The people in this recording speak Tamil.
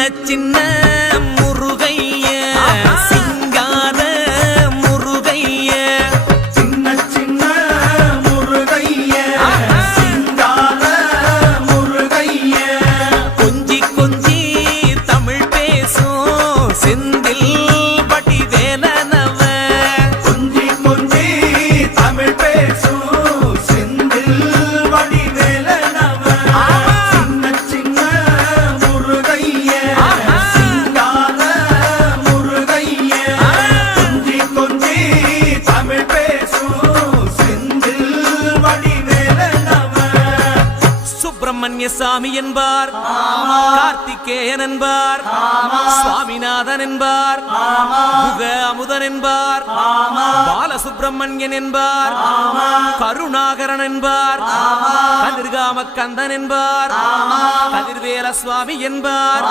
சின்ன முருகைய சிங்கார முருகைய சின்ன சின்ன முருகைய சிங்கார முருகைய கொஞ்சி கொஞ்சி தமிழ் பேசும் செந்தில் வடிவேலனவ கொஞ்சி கொஞ்சி தமிழ் பேசும் செந்தில் வடிவேலனவ சின்ன சின்ன முருகைய சிங்கார முருகைய கொஞ்சி கொஞ்சி தமிழ் பேசும் செந்தில் வடிவேலனவ சுப்பிரமணிய சாமி என்பார், கார்த்திகேயன் என்பார், சுவாமிநாதன் என்பார், முக அமுதன் என்பார், பாலசுப்பிரமணியன் என்பார், கருணாகரன் என்பார், கதிர்காம கந்தன் என்பார், கதிர்வேல சுவாமி என்பார்.